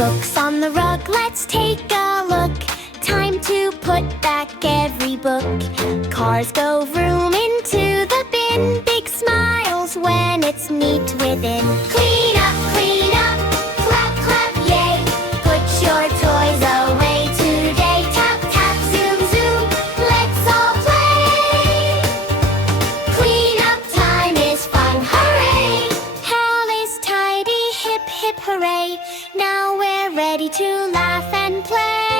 Books on the rug, let's take a look. Time to put back every book. Cars go vroom into the bin. Big smiles when it's neat within. Clean up, clap, clap, yay. Put your toys away today. Tap, tap, zoom, zoom, let's all play. Clean up time is fun, hooray. Hall is tidy, hip, hip, hooray. Now we're ready to laugh and play.